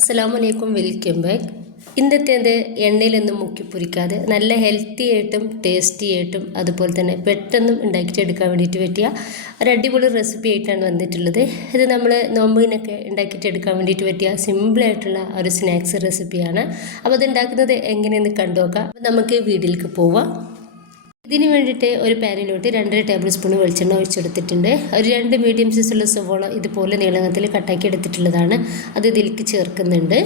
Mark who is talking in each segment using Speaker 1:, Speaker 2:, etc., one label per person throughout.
Speaker 1: അസ്സാം വലൈക്കും welcome back ഇന്നത്തെ എന്ത്? എണ്ണയിലൊന്നും മുക്കി പൊരിക്കാതെ നല്ല ഹെൽത്തി ആയിട്ടും ടേസ്റ്റി ആയിട്ടും അതുപോലെ തന്നെ പെട്ടെന്നും ഉണ്ടാക്കിയിട്ടെടുക്കാൻ വേണ്ടിയിട്ട് പറ്റിയ ഒരു അടിപൊളി റെസിപ്പി ആയിട്ടാണ് വന്നിട്ടുള്ളത്. ഇത് നമ്മൾ നോമ്പിനൊക്കെ ഉണ്ടാക്കിയിട്ടെടുക്കാൻ വേണ്ടിയിട്ട് പറ്റിയ സിമ്പിളായിട്ടുള്ള ഒരു സ്നാക്സ് റെസിപ്പിയാണ് അപ്പോൾ അത് ഉണ്ടാക്കുന്നത് എങ്ങനെയെന്ന് കണ്ടു നോക്കാം. അപ്പോൾ നമുക്ക് വീട്ടിലേക്ക് പോവാം. ഇതിന് വേണ്ടിയിട്ട് ഒരു പാനിലോട്ട് രണ്ടര ടേബിൾ സ്പൂൺ വെളിച്ചെണ്ണ ഒഴിച്ചെടുത്തിട്ടുണ്ട്. ഒരു രണ്ട് മീഡിയം സൈസുള്ള സവോള ഇതുപോലെ നീളത്തിൽ കട്ടാക്കി എടുത്തിട്ടുള്ളതാണ്. അത് ഇതിലേക്ക് ചേർക്കുന്നുണ്ട്.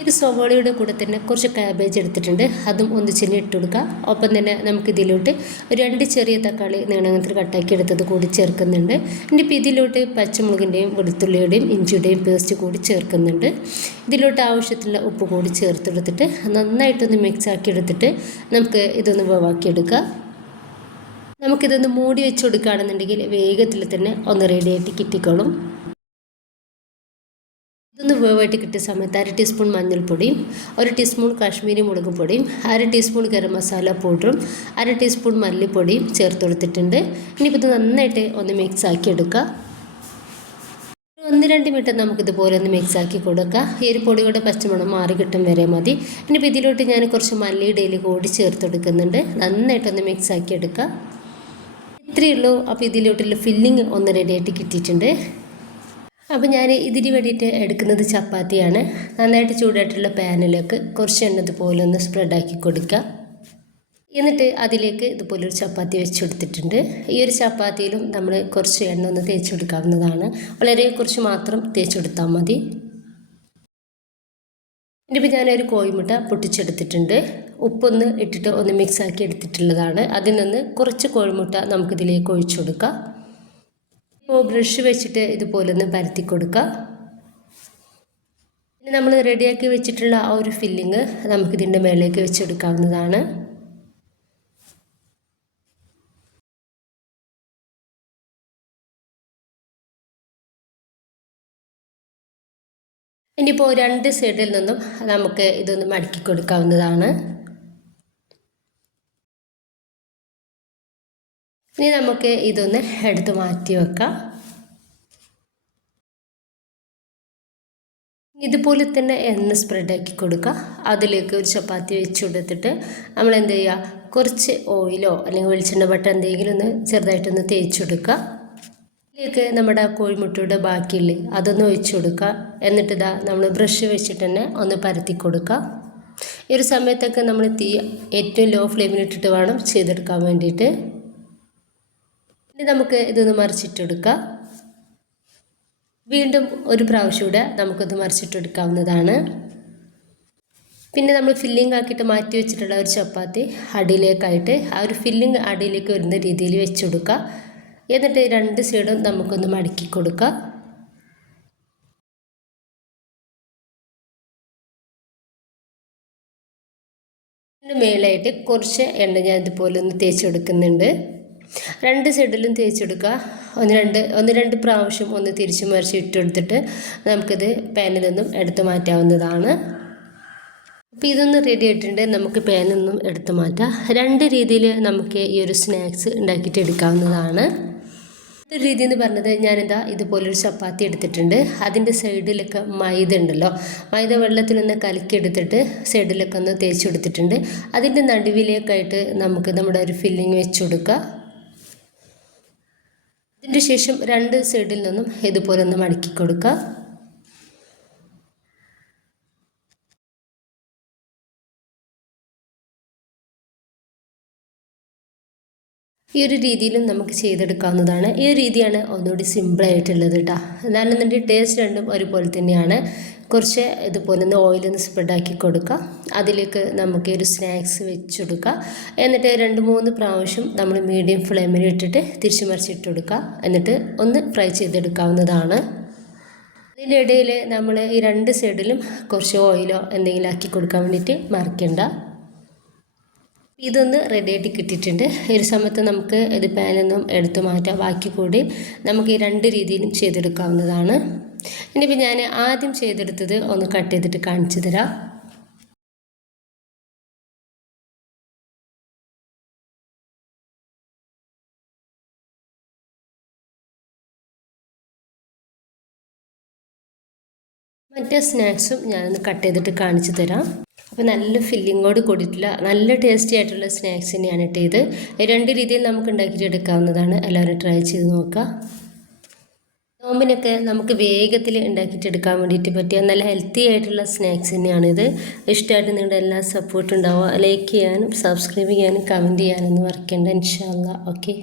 Speaker 1: ഒരു സവോളയുടെ കൂടെ തന്നെ കുറച്ച് കാബേജ് എടുത്തിട്ടുണ്ട്. അതും ഒന്ന് ചെന്നി ഇട്ട് കൊടുക്കുക ഒപ്പം തന്നെ നമുക്ക് ഇതിലോട്ട് രണ്ട് ചെറിയ തക്കാളി നീളങ്ങത്തിൽ കട്ടാക്കി എടുത്തത് കൂടി ചേർക്കുന്നുണ്ട്. ഇനിയിപ്പോൾ ഇതിലോട്ട് പച്ചമുളകിന്റെയും വെളുത്തുള്ളിയുടെയും ഇഞ്ചിയുടെയും പേസ്റ്റ് കൂടി ചേർക്കുന്നുണ്ട്. ഇതിലോട്ട് ആവശ്യത്തിലുള്ള ഉപ്പ് കൂടി ചേർത്തെടുത്തിട്ട് നന്നായിട്ടൊന്ന് മിക്സ് ആക്കി എടുത്തിട്ട് നമുക്ക് ഇതൊന്ന് വേവാക്കിയെടുക്കുക നമുക്കിതൊന്ന് മൂടി വെച്ച് കൊടുക്കുകയാണെന്നുണ്ടെങ്കിൽ വേഗത്തിൽ തന്നെ ഒന്ന് റെഡിയായിട്ട് കിട്ടിക്കോളും. ഇതൊന്ന് വേവായിട്ട് കിട്ടിയ സമയത്ത് അര ടീസ്പൂൺ മഞ്ഞൾപ്പൊടിയും ഒരു ടീസ്പൂൺ കാശ്മീരി മുളക് പൊടിയും അര ടീസ്പൂൺ ഗരം മസാല പൗഡറും അര ടീസ്പൂൺ മല്ലിപ്പൊടിയും ചേർത്ത് കൊടുത്തിട്ടുണ്ട്. ഇനിയിപ്പോൾ ഇത് നന്നായിട്ട് ഒന്ന് മിക്സ് ആക്കി എടുക്കുക ഒന്ന് രണ്ട് മിനിറ്റ് നമുക്കിതുപോലെ ഒന്ന് മിക്സ് ആക്കി കൊടുക്കുക ഈ ഒരു പൊടിയുടെ പച്ചമണം മാറി കിട്ടും വരെ മതി. ഇനിയിപ്പോൾ ഇതിലോട്ട് ഞാൻ കുറച്ച് മല്ലിയുടെ കൂടി ചേർത്ത് കൊടുക്കുന്നുണ്ട്. നന്നായിട്ടൊന്ന് മിക്സ് ആക്കി എടുക്കുക ഇത്രയേ ഉള്ളൂ. അപ്പോൾ ഇതിലോട്ടുള്ള ഫില്ലിങ് ഒന്ന് റെഡിയായിട്ട് കിട്ടിയിട്ടുണ്ട്. അപ്പോൾ ഞാൻ ഇതിന് വേണ്ടിയിട്ട് എടുക്കുന്നത് ചപ്പാത്തിയാണ്. നന്നായിട്ട് ചൂടായിട്ടുള്ള പാനിലേക്ക് കുറച്ച് എണ്ണ ഇതുപോലെ ഒന്ന് സ്പ്രെഡാക്കി കൊടുക്കുക എന്നിട്ട് അതിലേക്ക് ഇതുപോലെ ഒരു ചപ്പാത്തി വെച്ച് കൊടുത്തിട്ടുണ്ട്. ഈ ഒരു ചപ്പാത്തിയിലും നമ്മൾ കുറച്ച് എണ്ണ ഒന്ന് തേച്ച് കൊടുക്കാവുന്നതാണ്. വളരെ കുറച്ച് മാത്രം തേച്ച് കൊടുത്താൽ മതി. ഇനിയിപ്പോൾ ഞാനൊരു കോഴിമുട്ട പൊട്ടിച്ചെടുത്തിട്ടുണ്ട്. ഉപ്പൊന്ന് ഇട്ടിട്ട് ഒന്ന് മിക്സാക്കി എടുത്തിട്ടുള്ളതാണ്. അതിൽ നിന്ന് കുറച്ച് കോഴിമുട്ട നമുക്കിതിലേക്ക് ഒഴിച്ചു കൊടുക്കാം. ഇപ്പോൾ ബ്രഷ് വെച്ചിട്ട് ഇതുപോലെ ഒന്ന് പരത്തി കൊടുക്കുക പിന്നെ നമ്മൾ റെഡിയാക്കി വെച്ചിട്ടുള്ള ആ ഒരു ഫില്ലിങ് നമുക്കിതിന്റെ മേലേക്ക് വെച്ചെടുക്കാവുന്നതാണ്. ഇനിയിപ്പോൾ രണ്ട് സൈഡിൽ നിന്നും നമുക്ക് ഇതൊന്ന് മടക്കി കൊടുക്കാവുന്നതാണ്. ഇനി നമുക്ക് ഇതൊന്ന് എടുത്ത് മാറ്റി വെക്കാം. ഇതുപോലെ തന്നെ എണ്ണ സ്പ്രെഡാക്കി കൊടുക്കുക. അതിലേക്ക് ഒരു ചപ്പാത്തി വെച്ച് കൊടുത്തിട്ട് നമ്മൾ എന്ത് ചെയ്യുക? കുറച്ച് ഓയിലോ അല്ലെങ്കിൽ വെളിച്ചെണ്ണ ബട്ട എന്തെങ്കിലും ഒന്ന് ചെറുതായിട്ടൊന്ന് തേച്ച് കൊടുക്കുക. ഇതിലേക്ക് നമ്മുടെ കോഴിമുട്ടയുടെ ബാക്കിയില്ലേ അതൊന്ന് ഒഴിച്ച് കൊടുക്കുക. എന്നിട്ട് ഇതാ നമ്മൾ ബ്രഷ് വെച്ചിട്ട് തന്നെ ഒന്ന് പരത്തി കൊടുക്കുക. ഈ ഒരു സമയത്തൊക്കെ നമ്മൾ തീ ഏറ്റവും ലോ ഫ്ലെയിമിലിട്ടിട്ട് വേണം ചെയ്തെടുക്കാൻ വേണ്ടിയിട്ട്. ഇനി നമുക്ക് ഇതൊന്ന് മറിച്ചിട്ടെടുക്കാം. വീണ്ടും ഒരു പ്രാവശ്യം കൂടെ നമുക്കൊന്ന് മറിച്ചിട്ടെടുക്കാവുന്നതാണ്. പിന്നെ നമ്മൾ ഫില്ലിംഗ് ആക്കിയിട്ട് മാറ്റി വെച്ചിട്ടുള്ള ഒരു ചപ്പാത്തി അടിയിലേക്കായിട്ട് ആ ഒരു ഫില്ലിംഗ് അടിയിലേക്ക് വരുന്ന രീതിയിൽ വെച്ചുകൊടുക്കുക എന്നിട്ട് രണ്ട് സൈഡും നമുക്കൊന്ന് മടക്കി കൊടുക്കുക. മേലായിട്ട് കുറച്ച് എണ്ണ ഞാൻ ഇതുപോലെ ഒന്ന് തേച്ച് കൊടുക്കുന്നുണ്ട് രണ്ട് സൈഡിലും തേച്ചെടുക്കുക. ഒന്ന് രണ്ട് ഒന്ന് രണ്ട് പ്രാവശ്യം ഒന്ന് തിരിച്ചു മറിച്ച് ഇട്ടെടുത്തിട്ട് നമുക്കിത് പാനിൽ നിന്നും എടുത്തു മാറ്റാവുന്നതാണ്. അപ്പോൾ ഇതൊന്ന് റെഡി ആയിട്ടുണ്ട്. നമുക്ക് പാനിൽ എടുത്തു മാറ്റാം. രണ്ട് രീതിയിൽ നമുക്ക് ഈ ഒരു സ്നാക്സ് ഉണ്ടാക്കിയിട്ട് എടുക്കാവുന്നതാണ്. ഒരു രീതി എന്ന് പറഞ്ഞത് ഞാനിതാ ഇതുപോലൊരു ചപ്പാത്തി എടുത്തിട്ടുണ്ട്. അതിന്റെ സൈഡിലൊക്കെ മൈദ ഉണ്ടല്ലോ. മൈദ വെള്ളത്തിലൊന്ന് കലക്കിയെടുത്തിട്ട് സൈഡിലൊക്കെ ഒന്ന് തേച്ചെടുത്തിട്ടുണ്ട് അതിന്റെ നടുവിലേക്കായിട്ട് നമുക്ക് നമ്മുടെ ഒരു ഫില്ലിങ് വെച്ച് കൊടുക്കുക ഇതിന്റെ ശേഷം രണ്ട് സൈഡിൽ നിന്നും ഇതുപോലെ ഒന്ന് മടക്കി കൊടുക്കുക. ഈ ഒരു രീതിയിലും നമുക്ക് ചെയ്തെടുക്കാവുന്നതാണ്. ഈ ഒരു രീതിയാണ് ഒന്നുകൂടി സിമ്പിളായിട്ടുള്ളത് കേട്ടോ എന്താണെന്നുണ്ടെങ്കിൽ ടേസ്റ്റ് രണ്ടും ഒരുപോലെ തന്നെയാണ്. കുറച്ച് ഇതുപോലെ ഒന്ന് ഓയിലൊന്ന് സ്പ്രെഡാക്കി കൊടുക്കുക. അതിലേക്ക് നമുക്ക് ഒരു സ്നാക്സ് വെച്ചെടുക്കുക. എന്നിട്ട് രണ്ട് മൂന്ന് പ്രാവശ്യം നമ്മൾ മീഡിയം ഫ്ലെയിമിൽ ഇട്ടിട്ട് തിരിച്ചു മറിച്ചിട്ട് കൊടുക്കുക. എന്നിട്ട് ഒന്ന് ഫ്രൈ ചെയ്തെടുക്കാവുന്നതാണ്. അതിന്റെ ഇടയിൽ നമ്മൾ ഈ രണ്ട് സൈഡിലും കുറച്ച് ഓയിലോ എന്തെങ്കിലും ആക്കി കൊടുക്കാൻ വേണ്ടിയിട്ട് മറിക്കണ്ട. ഇതൊന്ന് റെഡിയായിട്ട് കിട്ടിയിട്ടുണ്ട്. ഒരു സമയത്ത് നമുക്ക് ഇത് പാനൊന്നും എടുത്തു മാറ്റാം. ബാക്കി കൂടി നമുക്ക് ഈ രണ്ട് രീതിയിലും ചെയ്തെടുക്കാവുന്നതാണ്. ഇനിയിപ്പോൾ ഞാൻ ആദ്യം ചെയ്തെടുത്തത് ഒന്ന് കട്ട് ചെയ്തിട്ട് കാണിച്ചു തരാം. മറ്റേ സ്നാക്സും ഞാനൊന്ന് കട്ട് ചെയ്തിട്ട് കാണിച്ചു തരാം. അപ്പോൾ നല്ല ഫില്ലിങ്ങോട് കൂടിയിട്ടുള്ള നല്ല ടേസ്റ്റി ആയിട്ടുള്ള സ്നാക്സ് തന്നെയാണ് കേട്ടോ ഇത്. രണ്ട് രീതിയിൽ നമുക്ക് ഉണ്ടാക്കിയിട്ട് എടുക്കാവുന്നതാണ്. എല്ലാവരും ട്രൈ ചെയ്ത് നോക്കുക നോമ്പിനൊക്കെ നമുക്ക് വേഗത്തിൽ ഉണ്ടാക്കിയിട്ട് എടുക്കാൻ വേണ്ടിയിട്ട് പറ്റിയ നല്ല ഹെൽത്തി ആയിട്ടുള്ള സ്നാക്സ് തന്നെയാണിത് ഇഷ്ടമായിട്ട് നിങ്ങളുടെ എല്ലാ സപ്പോർട്ടും ഉണ്ടാവുക. ലൈക്ക് ചെയ്യാനും സബ്സ്ക്രൈബ് ചെയ്യാനും കമന്റ് ചെയ്യാനൊന്നും മറക്കേണ്ട. ഇൻഷാല്ല ഓക്കെ